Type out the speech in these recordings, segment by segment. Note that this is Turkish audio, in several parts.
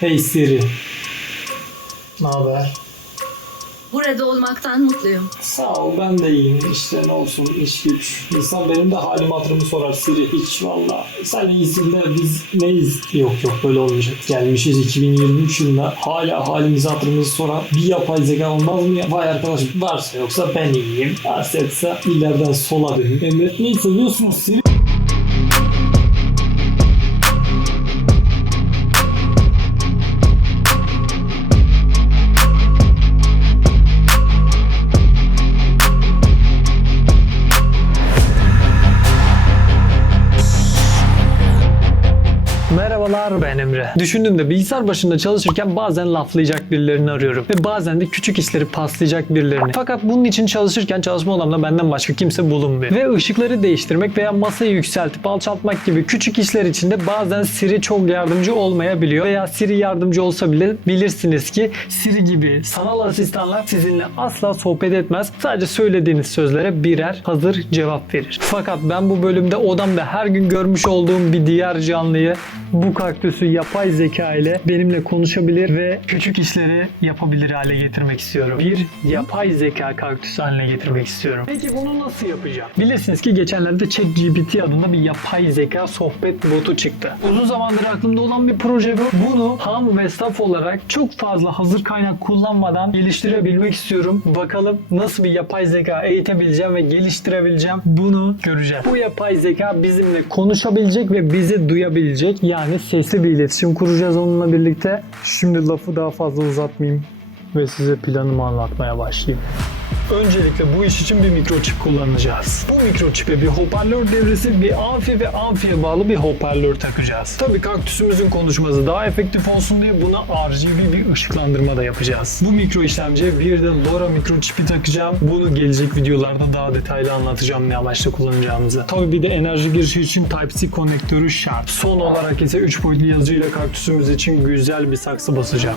Hey Siri. Ne haber? Burada olmaktan mutluyum. Sağ ol ben de iyiyim. İşte ne olsun iş güç. İnsan benim de halim hatırımı sorar Siri hiç valla. Sen iyisin de biz neyiz? Yok yok böyle olmayacak. Gelmişiz 2023 yılında hala halimizi hatırımızı soran bir yapay zeka olmaz mı ya? Vay arkadaş varsa yoksa ben iyiyim. Varsa yoksa ileriden sola dönün. Emre neyi seviyorsunuz Siri? Merhabalar ben Emre. Düşündüğümde bilgisayar başında çalışırken bazen laflayacak birilerini arıyorum. Ve bazen de küçük işleri paslayacak birilerini. Fakat bunun için çalışırken çalışma odamda benden başka kimse bulunmuyor. Ve ışıkları değiştirmek veya masayı yükseltip alçaltmak gibi küçük işler için de bazen Siri çok yardımcı olmayabiliyor. Veya Siri yardımcı olsa bile bilirsiniz ki Siri gibi sanal asistanlar sizinle asla sohbet etmez. Sadece söylediğiniz sözlere birer hazır cevap verir. Fakat ben bu bölümde odamda her gün görmüş olduğum bir diğer canlıyı bu kaktüsü yapay zeka ile benimle konuşabilir ve küçük işleri yapabilir hale getirmek istiyorum. Bir yapay zeka kaktüsü haline getirmek istiyorum. Peki bunu nasıl yapacağım? Bilirsiniz ki geçenlerde ChatGPT adında bir yapay zeka sohbet botu çıktı. Uzun zamandır aklımda olan bir proje bu. Bunu ham ve saf olarak çok fazla hazır kaynak kullanmadan geliştirebilmek istiyorum. Bakalım nasıl bir yapay zeka eğitebileceğim ve geliştirebileceğim bunu göreceğiz. Bu yapay zeka bizimle konuşabilecek ve bizi duyabilecek. Yani sesli bir iletişim kuracağız onunla birlikte. Şimdi lafı daha fazla uzatmayayım ve size planımı anlatmaya başlayayım. Öncelikle bu iş için bir mikroçip kullanacağız. Bu mikroçipe bir hoparlör devresi, bir amfi ve amfiye bağlı bir hoparlör takacağız. Tabii kaktüsümüzün konuşması daha efektif olsun diye buna RGB bir ışıklandırma da yapacağız. Bu mikro işlemciye bir de LoRa mikroçipi takacağım. Bunu gelecek videolarda daha detaylı anlatacağım ne amaçla kullanacağımızı. Tabii bir de enerji girişi için Type-C konnektörü şart. Son olarak ise 3 boyutlu yazıcıyla kaktüsümüz için güzel bir saksı basacağım.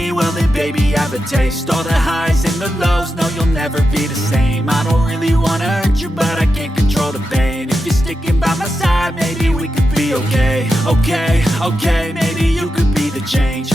Well then baby have a taste. All the highs and the lows, no you'll never be the same. I don't really wanna hurt you but I can't control the pain. If you're sticking by my side maybe we could be okay. Okay, okay, maybe you could be the change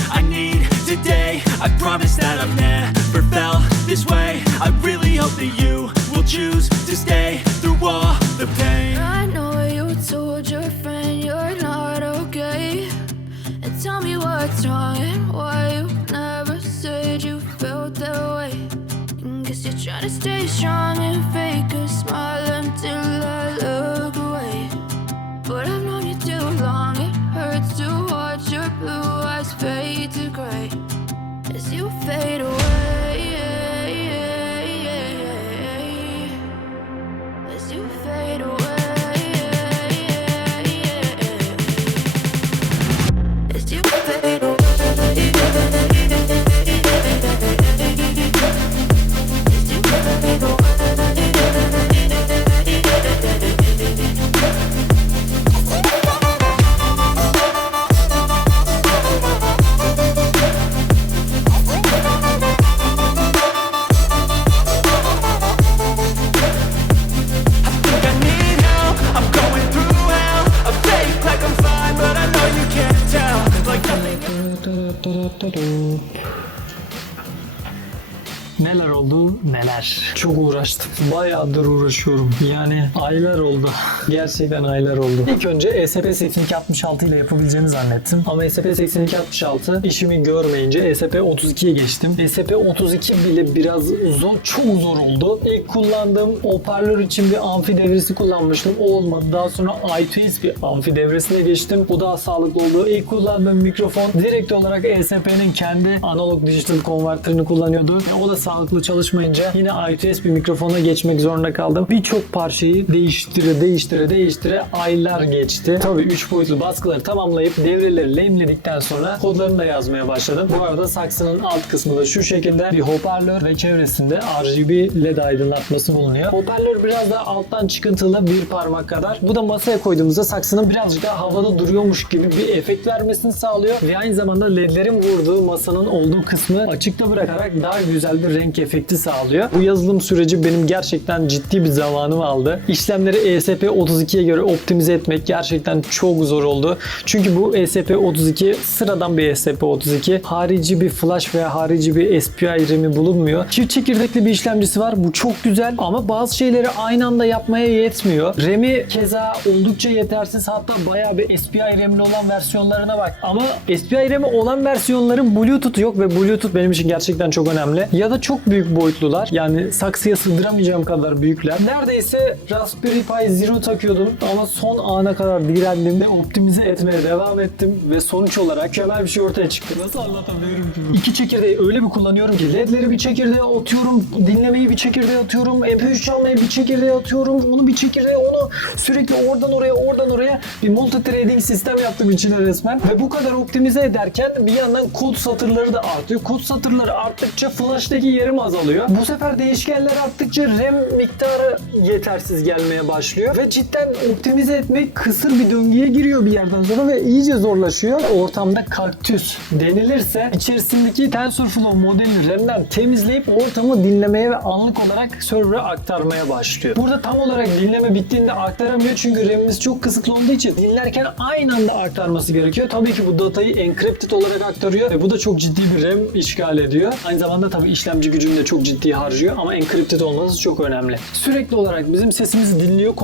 Bayağıdır uğraşıyorum. Yani aylar oldu. Gerçekten aylar oldu. İlk önce E ESP8266 ile yapabileceğimi zannettim. Ama E ESP8266 işimi görmeyince E ESP32'ye geçtim. ESP32 bile biraz zor, çok zor oldu. İlk kullandığım hoparlör için bir amfi devresi kullanmıştım. O olmadı. Daha sonra I2S bir amfi devresine geçtim. O daha sağlıklı oldu. İlk kullandığım mikrofon direkt olarak ESP'nin kendi analog digital konverterini kullanıyordu. E, O da sağlıklı çalışmayınca yine I2S bir mikrofona geçmek zorunda kaldım. Birçok parçayı değiştire değiştire değiştire aylar geçti. Tabii 3 boyutlu baskıları tamamlayıp devreleri lehimledikten sonra kodlarını da yazmaya başladım. Bu arada saksının alt kısmı da şu şekilde bir hoparlör ve çevresinde RGB LED aydınlatması bulunuyor. Hoparlör biraz daha alttan çıkıntılı bir parmak kadar. Bu da masaya koyduğumuzda saksının birazcık daha havada duruyormuş gibi bir efekt vermesini sağlıyor ve aynı zamanda ledlerin vurduğu masanın olduğu kısmı açıkta bırakarak daha güzel bir renk efekti sağlıyor. Bu yazılım süreci benim gerçekten ciddi bir zamanımı aldı. İşlemleri E ESP32'ye göre optimize etmek gerçekten çok zor oldu. Çünkü bu E ESP32 sıradan bir E ESP32. Harici bir flash veya harici bir SPI RAM'i bulunmuyor. Çift çekirdekli bir işlemcisi var. Bu çok güzel ama bazı şeyleri aynı anda yapmaya yetmiyor. RAM'i keza oldukça yetersiz. Hatta bayağı bir SPI RAM'li olan versiyonlarına bak. Ama SPI RAM'i olan versiyonların Bluetooth yok ve Bluetooth benim için gerçekten çok önemli. Ya da çok büyük boyutlular. Yani saksıya sığdıramayacağım kadar büyükler. Neredeyse Raspberry Pi Zero takıyordum ama son ana kadar direndim ve optimize etmeye devam ettim ve sonuç olarak mükemmel bir şey ortaya çıktı. Nasıl anlatabilirim ki bunu? İki çekirdeği öyle bir kullanıyorum ki ledleri bir çekirdeğe atıyorum, dinlemeyi bir çekirdeğe atıyorum, MP3 çalmayı bir çekirdeğe atıyorum, onu bir çekirdeğe, onu sürekli oradan oraya, oradan oraya bir multi-threading sistem yaptım içine resmen. Ve bu kadar optimize ederken bir yandan kod satırları da artıyor. Kod satırları arttıkça flash'taki yerim azalıyor. Bu sefer değişkenler arttıkça RAM miktarı yetersiz gelmeye başlıyor. Ve cidden optimize etmek kısır bir döngüye giriyor bir yerden sonra ve iyice zorlaşıyor. Ortamda kaktüs denilirse içerisindeki TensorFlow modelini RAM'den temizleyip ortamı dinlemeye ve anlık olarak server'a aktarmaya başlıyor. Burada tam olarak dinleme bittiğinde aktaramıyor çünkü RAM'imiz çok kısıtlı olduğu için dinlerken aynı anda aktarması gerekiyor. Tabii ki bu datayı encrypted olarak aktarıyor ve bu da çok ciddi bir RAM işgal ediyor. Aynı zamanda tabii işlemci gücünü de çok ciddi harcıyor ama encrypted olması çok önemli. Sürekli olarak bizim sesimizi dinliyor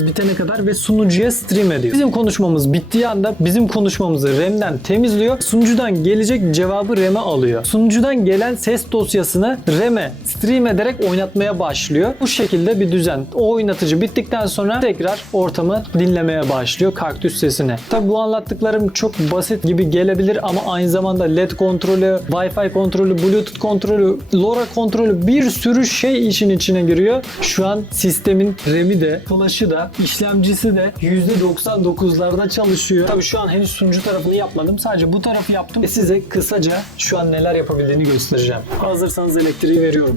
konuşmamız bitene kadar ve sunucuya stream ediyor. Bizim konuşmamız bittiği anda bizim konuşmamızı RAM'den temizliyor. Sunucudan gelecek cevabı RAM'e alıyor. Sunucudan gelen ses dosyasını RAM'e stream ederek oynatmaya başlıyor. Bu şekilde bir düzen. O oynatıcı bittikten sonra tekrar ortamı dinlemeye başlıyor kaktüs sesine. Tabi bu anlattıklarım çok basit gibi gelebilir ama aynı zamanda LED kontrolü, Wi-Fi kontrolü, Bluetooth kontrolü, LoRa kontrolü bir sürü şey işin içine giriyor. Şu an sistemin RAM'i de, flash'ı da, işlemcisi de %99'larda çalışıyor. Tabii şu an henüz sunucu tarafını yapmadım. Sadece bu tarafı yaptım. ve size kısaca şu an neler yapabildiğini göstereceğim. Hazırsanız elektriği veriyorum.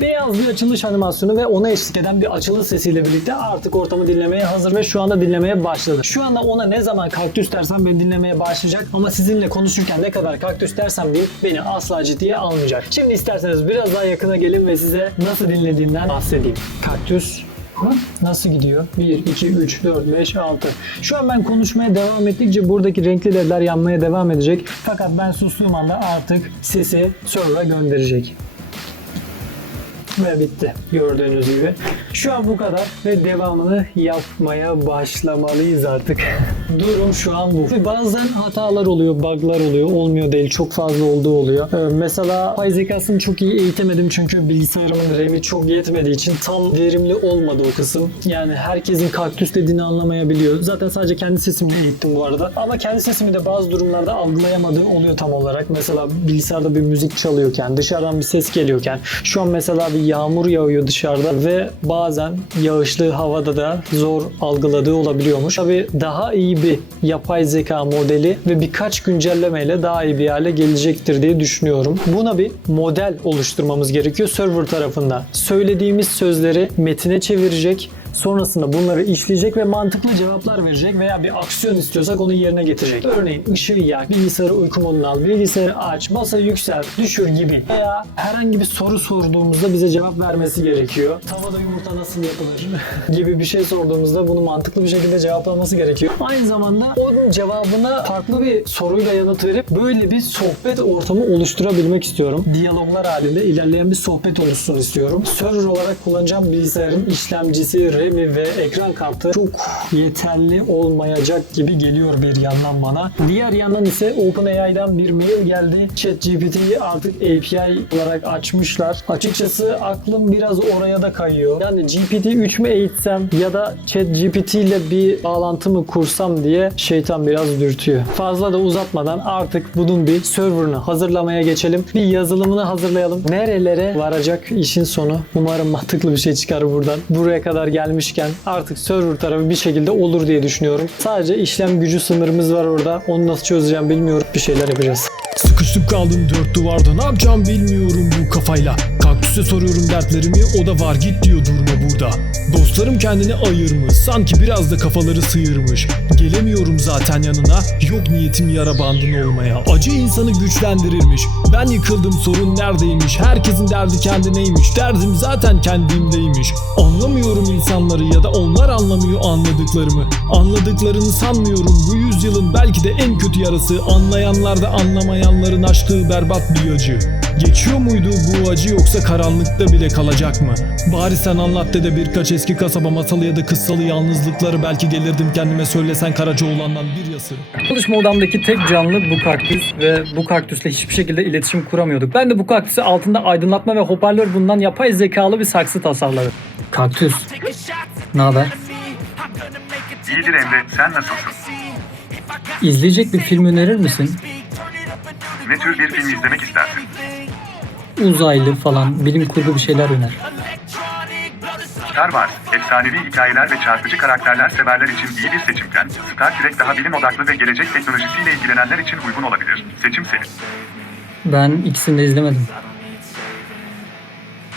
Beyaz bir açılış animasyonu ve ona eşlik eden bir açılış sesiyle birlikte artık ortamı dinlemeye hazır ve şu anda dinlemeye başladı. Şu anda ona ne zaman kaktüs dersem beni dinlemeye başlayacak ama sizinle konuşurken ne kadar kaktüs dersem diyeyim beni asla ciddiye almayacak. Şimdi isterseniz biraz daha yakına gelin ve size nasıl dinlediğinden bahsedeyim. Kaktüs Nasıl gidiyor? 1, 2, 3, 4, 5, 6. Şu an ben konuşmaya devam ettikçe buradaki renkli ledler yanmaya devam edecek. Fakat ben sustuğum anda artık sesi server'a gönderecek. Ve bitti gördüğünüz gibi. Şu an bu kadar ve devamını yapmaya başlamalıyız artık. Durum şu an bu. Bazen hatalar oluyor, bug'lar oluyor, olmuyor değil, çok fazla olduğu oluyor. Ee, mesela yapay zekasını çok iyi eğitemedim çünkü bilgisayarımın RAM'i çok yetmediği için tam verimli olmadı o kısım. Yani herkesin kaktüs dediğini anlamayabiliyor. Zaten sadece kendi sesimle eğittim bu arada. Ama kendi sesimi de bazı durumlarda algılayamadığı oluyor tam olarak. Mesela bilgisayarda bir müzik çalıyorken, dışarıdan bir ses geliyorken. Şu an mesela bir yağmur yağıyor dışarıda ve bazen yağışlı havada da zor algıladığı olabiliyormuş. Tabii daha iyi bir yapay zeka modeli ve birkaç güncellemeyle daha iyi bir hale gelecektir diye düşünüyorum. Buna bir model oluşturmamız gerekiyor server tarafında. Söylediğimiz sözleri metine çevirecek Sonrasında bunları işleyecek ve mantıklı cevaplar verecek veya bir aksiyon istiyorsak onu yerine getirecek. Örneğin ışığı yak, bilgisayarı uyku moduna al, bilgisayarı aç, masayı yükselt, düşür gibi. Veya herhangi bir soru sorduğumuzda bize cevap vermesi gerekiyor. Tavada yumurta nasıl yapılır gibi bir şey sorduğumuzda bunu mantıklı bir şekilde cevaplaması gerekiyor. Aynı zamanda onun cevabına farklı bir soruyla yanıt verip böyle bir sohbet ortamı oluşturabilmek istiyorum. Diyaloglar halinde ilerleyen bir sohbet oluşsun istiyorum. Server olarak kullanacağım bilgisayarın işlemcisi, RAM'i ve ekran kartı çok yeterli olmayacak gibi geliyor bir yandan bana. Diğer yandan ise OpenAI'dan bir mail geldi. ChatGPT'yi artık API olarak açmışlar. Açıkçası aklım biraz oraya da kayıyor. Yani GPT-3 mü eğitsem ya da ChatGPT ile bir bağlantı mı kursam diye şeytan biraz dürtüyor. Fazla da uzatmadan artık bunun bir serverını hazırlamaya geçelim. Bir yazılımını hazırlayalım. Nerelere varacak işin sonu? Umarım mantıklı bir şey çıkar buradan. Buraya kadar gelmişken artık server tarafı bir şekilde olur diye düşünüyorum. Sadece işlem gücü sınırımız var orada. Onu nasıl çözeceğim bilmiyorum. Bir şeyler yapacağız. Sıkıştım kaldım dört duvarda. Ne yapacağım bilmiyorum bu kafayla. Kaktüse soruyorum dertlerimi o da var git diyor durma burada. Dostlarım kendini ayırmış sanki biraz da kafaları sıyırmış. Gelemiyorum zaten yanına yok niyetim yara bandın olmaya. Acı insanı güçlendirirmiş. Ben yıkıldım sorun neredeymiş? Herkesin derdi kendineymiş derdim zaten kendimdeymiş. Anlamıyorum insanları ya da onlar anlamıyor anladıklarımı. Anladıklarını sanmıyorum bu yüzyılın belki de en kötü yarası. Anlayanlar da anlamayanların açtığı berbat bir acı Geçiyor muydu bu acı yoksa karanlıkta bile kalacak mı? Bari sen anlat dede birkaç eski kasaba masalı ya da kıssalı yalnızlıkları belki gelirdim kendime söylesen Karacaoğlan'dan bir yası. Çalışma odamdaki tek canlı bu kaktüs ve bu kaktüsle hiçbir şekilde iletişim kuramıyorduk. Ben de bu kaktüsü altında aydınlatma ve hoparlör bulunan yapay zekalı bir saksı tasarladım. Kaktüs. Ne haber? İyidir Emre, sen nasılsın? İzleyecek bir film önerir misin? Ne tür bir film izlemek istersin? Uzaylı falan, bilim kurgu bir şeyler öner. Star Wars, efsanevi hikayeler ve çarpıcı karakterler severler için iyi bir seçimken, Star Trek daha bilim odaklı ve gelecek teknolojisiyle ilgilenenler için uygun olabilir. Seçim senin. Ben ikisini de izlemedim.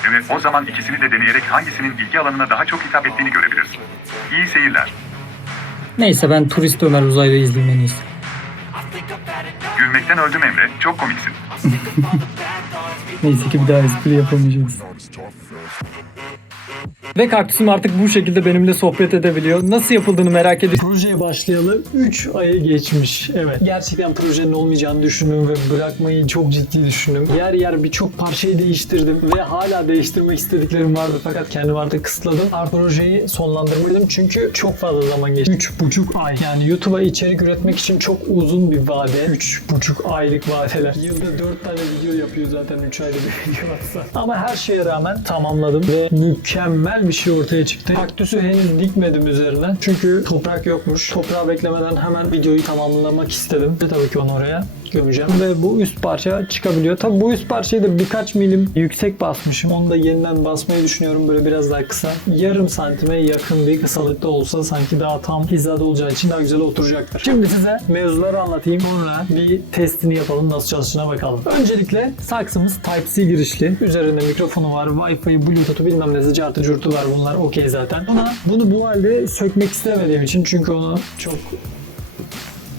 Evet, o zaman ikisini de deneyerek hangisinin ilgi alanına daha çok hitap ettiğini görebilirsin. İyi seyirler. Neyse ben Turist Ömer Uzaylı'yı izleyeyim en iyisi. Gülmekten öldüm Emre, çok komiksin. Neyse ki bir daha espri yapamayacağız. Ve kaktüsüm artık bu şekilde benimle sohbet edebiliyor. Nasıl yapıldığını merak ediyorum. Projeye başlayalı 3 ayı geçmiş. Evet. Gerçekten projenin olmayacağını düşündüm ve bırakmayı çok ciddi düşündüm. Yer yer birçok parçayı değiştirdim ve hala değiştirmek istediklerim vardı fakat kendimi artık kısıtladım. Artık projeyi sonlandırmalıydım çünkü çok fazla zaman geçti. 3,5 ay. Yani YouTube'a içerik üretmek için çok uzun bir vade. 3,5 aylık vadeler. Yılda 4 tane video yapıyor zaten 3 ayda bir video atsa. Ama her şeye rağmen tamamladım ve mükemmel bir şey ortaya çıktı. Kaktüsü henüz dikmedim üzerine. Çünkü toprak yokmuş. Toprağı beklemeden hemen videoyu tamamlamak istedim. Ve tabii ki onu oraya gömeceğim. Ve bu üst parça çıkabiliyor. Tabii bu üst parçayı da birkaç milim yüksek basmışım. Onu da yeniden basmayı düşünüyorum. Böyle biraz daha kısa. Yarım santime yakın bir kısalıkta olsa sanki daha tam hizada olacağı için daha güzel oturacaktır. Şimdi size mevzuları anlatayım. Sonra bir testini yapalım. Nasıl çalıştığına bakalım. Öncelikle saksımız Type-C girişli. Üzerinde mikrofonu var. Wi-Fi, Bluetooth'u bilmem ne cartı curtu var. Bunlar okey zaten. Buna bunu bu halde sökmek istemediğim için çünkü onu çok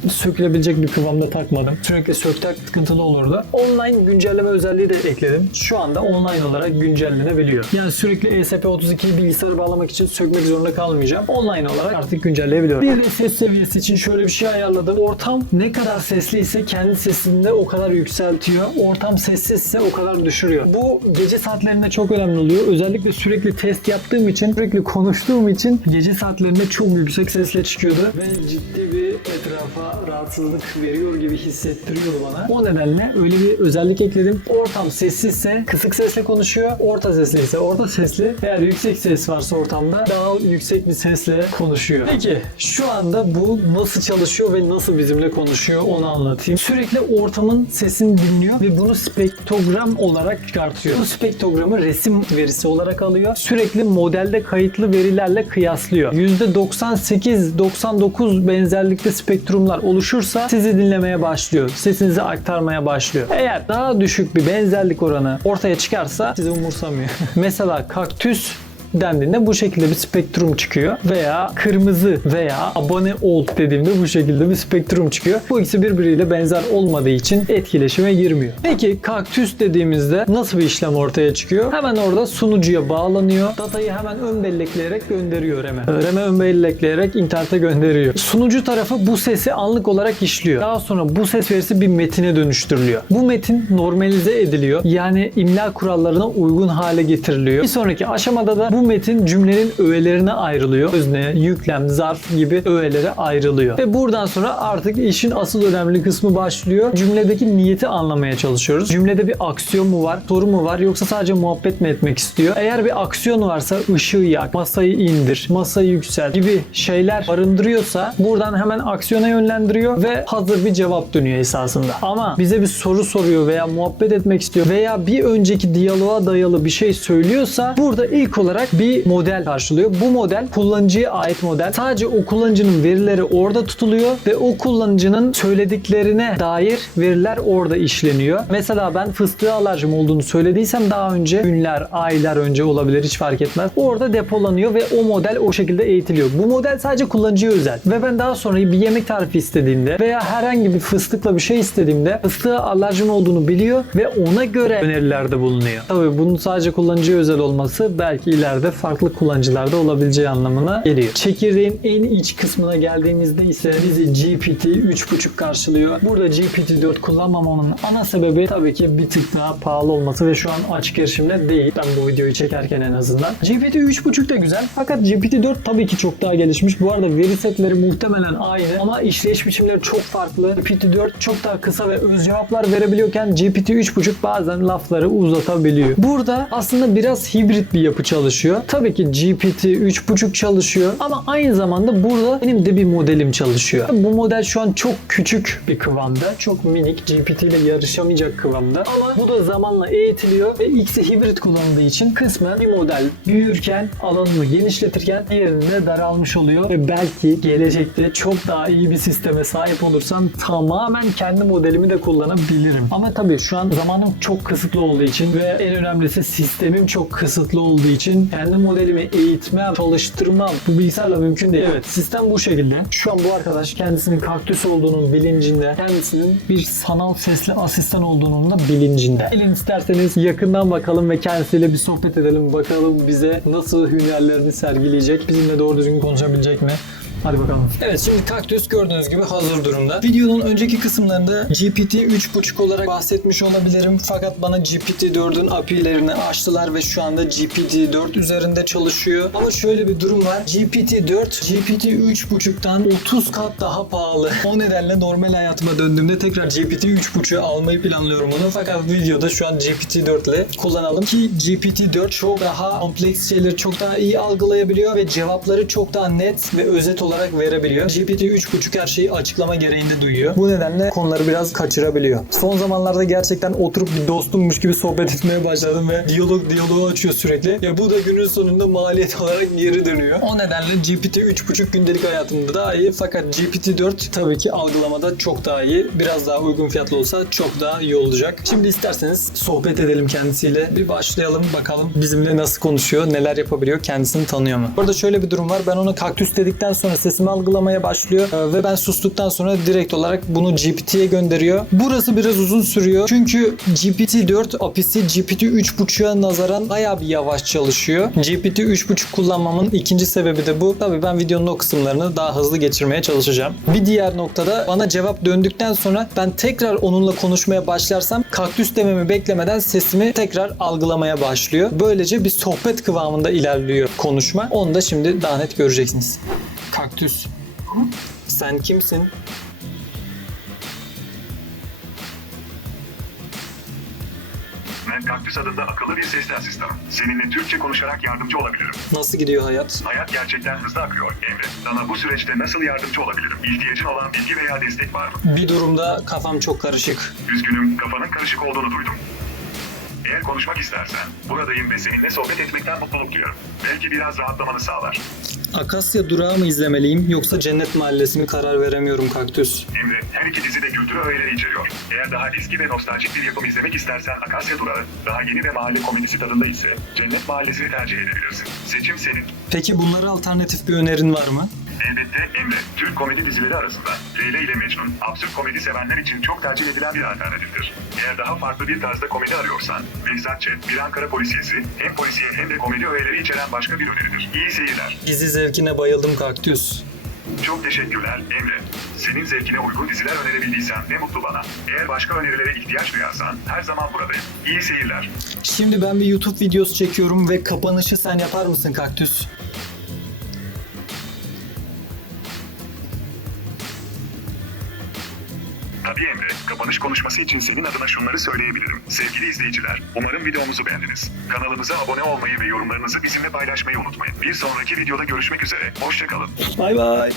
sökülebilecek bir kıvamda takmadım. Sürekli söktak sıkıntılı olurdu. Online güncelleme özelliği de ekledim. Şu anda online olarak güncellenebiliyor. Yani sürekli E ESP32'yi bilgisayara bağlamak için sökmek zorunda kalmayacağım. Online olarak artık güncelleyebiliyorum. Bir ses seviyesi için şöyle bir şey ayarladım. Ortam ne kadar sesli ise kendi sesini de o kadar yükseltiyor. Ortam sessizse o kadar düşürüyor. Bu gece saatlerinde çok önemli oluyor. Özellikle sürekli test yaptığım için, sürekli konuştuğum için gece saatlerinde çok yüksek sesle çıkıyordu ve ciddi bir etrafa rahatsızlık veriyor gibi hissettiriyordu bana. O nedenle öyle bir özellik ekledim. Ortam sessizse kısık sesle konuşuyor. Orta sesli ise orta sesli. Eğer yüksek ses varsa ortamda daha yüksek bir sesle konuşuyor. Peki şu anda bu nasıl çalışıyor ve nasıl bizimle konuşuyor onu anlatayım. Sürekli ortamın sesini dinliyor ve bunu spektrogram olarak çıkartıyor. Bu spektrogramı resim verisi olarak alıyor. Sürekli modelde kayıtlı verilerle kıyaslıyor. %98-99 benzerlikte spektrumlar oluşursa sizi dinlemeye başlıyor. Sesinizi aktarmaya başlıyor. Eğer daha düşük bir benzerlik oranı ortaya çıkarsa sizi umursamıyor. Mesela kaktüs dendiğinde bu şekilde bir spektrum çıkıyor. Veya kırmızı veya abone ol dediğimde bu şekilde bir spektrum çıkıyor. Bu ikisi birbiriyle benzer olmadığı için etkileşime girmiyor. Peki kaktüs dediğimizde nasıl bir işlem ortaya çıkıyor? Hemen orada sunucuya bağlanıyor. Datayı hemen ön bellekleyerek gönderiyor RAM'e. RAM'e ön bellekleyerek internete gönderiyor. Sunucu tarafı bu sesi anlık olarak işliyor. Daha sonra bu ses verisi bir metine dönüştürülüyor. Bu metin normalize ediliyor. Yani imla kurallarına uygun hale getiriliyor. Bir sonraki aşamada da bu metin cümlenin öğelerine ayrılıyor. Özne, yüklem, zarf gibi öğelere ayrılıyor. Ve buradan sonra artık işin asıl önemli kısmı başlıyor. Cümledeki niyeti anlamaya çalışıyoruz. Cümlede bir aksiyon mu var, soru mu var yoksa sadece muhabbet mi etmek istiyor? Eğer bir aksiyon varsa ışığı yak, masayı indir, masayı yüksel gibi şeyler barındırıyorsa buradan hemen aksiyona yönlendiriyor ve hazır bir cevap dönüyor esasında. Ama bize bir soru soruyor veya muhabbet etmek istiyor veya bir önceki diyaloğa dayalı bir şey söylüyorsa burada ilk olarak bir model karşılıyor. Bu model kullanıcıya ait model. Sadece o kullanıcının verileri orada tutuluyor ve o kullanıcının söylediklerine dair veriler orada işleniyor. Mesela ben fıstığa alerjim olduğunu söylediysem daha önce günler, aylar önce olabilir hiç fark etmez. Orada depolanıyor ve o model o şekilde eğitiliyor. Bu model sadece kullanıcıya özel. Ve ben daha sonra bir yemek tarifi istediğimde veya herhangi bir fıstıkla bir şey istediğimde fıstığa alerjim olduğunu biliyor ve ona göre önerilerde bulunuyor. Tabii bunun sadece kullanıcıya özel olması belki ileride farklı kullanıcılarda olabileceği anlamına geliyor. Çekirdeğin en iç kısmına geldiğimizde ise bizi GPT 3.5 karşılıyor. Burada GPT-4 kullanmamamın ana sebebi tabii ki bir tık daha pahalı olması ve şu an açık erişimde değil. Ben bu videoyu çekerken en azından. GPT 3.5 da güzel fakat GPT-4 tabii ki çok daha gelişmiş. Bu arada veri setleri muhtemelen aynı ama işleyiş biçimleri çok farklı. GPT-4 çok daha kısa ve öz cevaplar verebiliyorken GPT 3.5 bazen lafları uzatabiliyor. Burada aslında biraz hibrit bir yapı çalışıyor. Tabii ki GPT 3.5 çalışıyor ama aynı zamanda burada benim de bir modelim çalışıyor. Bu model şu an çok küçük bir kıvamda. Çok minik. GPT ile yarışamayacak kıvamda. Ama bu da zamanla eğitiliyor ve X'i hibrit kullanıldığı için kısmen bir model büyürken alanını genişletirken diğerinde daralmış oluyor ve belki gelecekte çok daha iyi bir sisteme sahip olursam tamamen kendi modelimi de kullanabilirim. Ama tabii şu an zamanım çok kısıtlı olduğu için ve en önemlisi sistemim çok kısıtlı olduğu için kendi modelimi eğitmem, çalıştırmam bu bilgisayarla mümkün değil. Evet sistem bu şekilde. Şu an bu arkadaş kendisinin kaktüs olduğunun bilincinde, kendisinin bir sanal sesli asistan olduğunun da bilincinde. Gelin isterseniz yakından bakalım ve kendisiyle bir sohbet edelim. Bakalım bize nasıl hünerlerini sergileyecek, bizimle doğru düzgün konuşabilecek mi? Hadi bakalım. Evet şimdi kaktüs gördüğünüz gibi hazır durumda. Videonun önceki kısımlarında GPT 3.5 olarak bahsetmiş olabilirim. Fakat bana GPT-4'ün API'lerini açtılar ve şu anda GPT-4 üzerinde çalışıyor. Ama şöyle bir durum var. GPT-4 GPT 3.5'tan 30 kat daha pahalı. O nedenle normal hayatıma döndüğümde tekrar GPT 3.5'ü almayı planlıyorum onu. Fakat videoda şu an GPT-4 ile kullanalım ki GPT-4 çok daha kompleks şeyleri çok daha iyi algılayabiliyor ve cevapları çok daha net ve özet olarak verebiliyor. GPT 3.5 her şeyi açıklama gereğinde duyuyor. Bu nedenle konuları biraz kaçırabiliyor. Son zamanlarda gerçekten oturup bir dostummuş gibi sohbet etmeye başladım ve diyalog diyaloğu açıyor sürekli. Ya bu da günün sonunda maliyet olarak geri dönüyor. O nedenle GPT 3.5 gündelik hayatımda daha iyi fakat GPT-4 tabii ki algılamada çok daha iyi. Biraz daha uygun fiyatlı olsa çok daha iyi olacak. Şimdi isterseniz sohbet edelim kendisiyle. Bir başlayalım bakalım bizimle nasıl konuşuyor, neler yapabiliyor, kendisini tanıyor mu? Burada şöyle bir durum var. Ben ona kaktüs dedikten sonra sesimi algılamaya başlıyor Ee, ve ben sustuktan sonra direkt olarak bunu GPT'ye gönderiyor. Burası biraz uzun sürüyor. Çünkü GPT-4 API'si GPT 3.5'a nazaran bayağı bir yavaş çalışıyor. GPT 3.5 kullanmamın ikinci sebebi de bu. Tabii ben videonun o kısımlarını daha hızlı geçirmeye çalışacağım. Bir diğer noktada bana cevap döndükten sonra ben tekrar onunla konuşmaya başlarsam kaktüs dememi beklemeden sesimi tekrar algılamaya başlıyor. Böylece bir sohbet kıvamında ilerliyor konuşma. Onu da şimdi daha net göreceksiniz. Kaktüs. Sen kimsin? Ben Kaktüs adında akıllı bir sesli asistanım. Seninle Türkçe konuşarak yardımcı olabilirim. Nasıl gidiyor hayat? Hayat gerçekten hızlı akıyor Emre. Sana bu süreçte nasıl yardımcı olabilirim? İhtiyacın olan bilgi veya destek var mı? Bir durumda kafam çok karışık. Üzgünüm, kafanın karışık olduğunu duydum. Eğer konuşmak istersen, buradayım ve seninle sohbet etmekten mutluluk duyuyorum. Belki biraz rahatlamanı sağlar. Akasya durağı mı izlemeliyim yoksa Cennet Mahallesi mi karar veremiyorum kaktüs. Emre, her iki dizi de kültür öğeleri içeriyor. Eğer daha eski ve nostaljik bir yapım izlemek istersen Akasya Durağı, daha yeni ve mahalle komedisi tadında ise Cennet Mahallesi'ni tercih edebilirsin. Seçim senin. Peki bunlara alternatif bir önerin var mı? Elbette Emre, Türk komedi dizileri arasında Leyla ile Mecnun, absürt komedi sevenler için çok tercih edilen bir alternatiftir. Eğer daha farklı bir tarzda komedi arıyorsan, Behzat Ç. Bir Ankara Polisiyesi, hem polisiye hem de komedi öğeleri içeren başka bir öneridir. İyi seyirler. Dizi zevkine bayıldım kaktüs. Çok teşekkürler Emre. Senin zevkine uygun diziler önerebildiysem ne mutlu bana. Eğer başka önerilere ihtiyaç duyarsan her zaman buradayım. İyi seyirler. Şimdi ben bir YouTube videosu çekiyorum ve kapanışı sen yapar mısın kaktüs? Tabii Emre, kapanış konuşması için senin adına şunları söyleyebilirim. Sevgili izleyiciler, umarım videomuzu beğendiniz. Kanalımıza abone olmayı ve yorumlarınızı bizimle paylaşmayı unutmayın. Bir sonraki videoda görüşmek üzere. Hoşçakalın. Bay bay.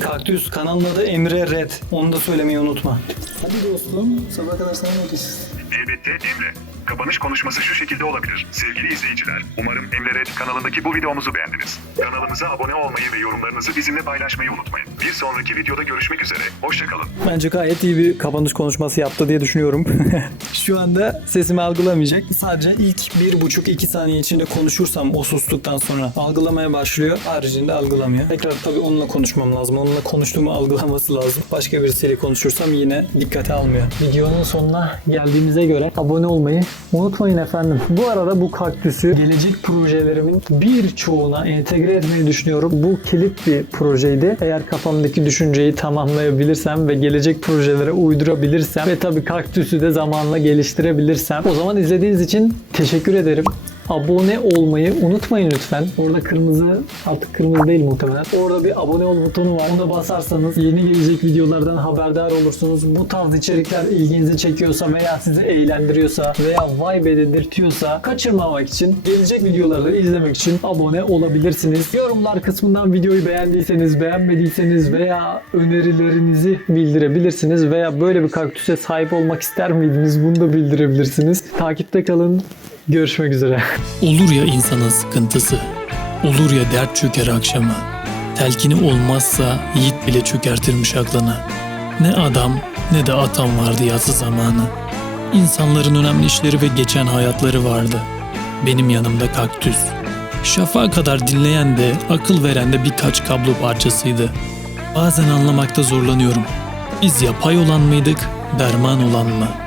Kaktüs kanalın adı Emre Red. Onu da söylemeyi unutma. Hadi dostum sabah kadar sana Elbette Emre. Kapanış konuşması şu şekilde olabilir. Sevgili izleyiciler, umarım Emre Red kanalındaki bu videomuzu beğendiniz. Kanalımıza abone olmayı ve yorumlarınızı bizimle paylaşmayı unutmayın. Bir sonraki videoda görüşmek üzere. Hoşçakalın. Bence gayet iyi bir kapanış konuşması yaptı diye düşünüyorum. Şu anda sesimi algılamayacak. Sadece ilk 1,5-2 saniye içinde konuşursam o sustuktan sonra algılamaya başlıyor. Haricinde algılamıyor. Tekrar tabii onunla konuşmam lazım. Onunla konuştuğumu algılaması lazım. Başka birisiyle konuşursam yine dikkate almıyor. Videonun sonuna geldiğimize göre abone olmayı unutmayın efendim. Bu arada bu kaktüsü gelecek projelerimin birçoğuna entegre etmeyi düşünüyorum. Bu kilit bir projeydi. Eğer kafamdaki düşünceyi tamamlayabilirsem ve gelecek projelere uydurabilirsem ve tabii kaktüsü de zamanla geliştirebilirsem o zaman izlediğiniz için teşekkür ederim. Abone olmayı unutmayın lütfen. Orada kırmızı, artık kırmızı değil muhtemelen. Orada bir abone ol butonu var. Ona basarsanız yeni gelecek videolardan haberdar olursunuz. Bu tarz içerikler ilginizi çekiyorsa veya sizi eğlendiriyorsa veya vibe dedirtiyorsa kaçırmamak için gelecek videoları izlemek için abone olabilirsiniz. Yorumlar kısmından videoyu beğendiyseniz, beğenmediyseniz veya önerilerinizi bildirebilirsiniz veya böyle bir kaktüse sahip olmak ister miydiniz bunu da bildirebilirsiniz. Takipte kalın. Görüşmek üzere. Olur ya insanın sıkıntısı, olur ya dert çöker akşama. Telkini olmazsa yiğit bile çökertirmiş aklına. Ne adam ne de atam vardı yazı zamanı. İnsanların önemli işleri ve geçen hayatları vardı. Benim yanımda kaktüs. Şafağa kadar dinleyen de akıl veren de birkaç kablo parçasıydı. Bazen anlamakta zorlanıyorum. Biz yapay olan mıydık, derman olan mı?''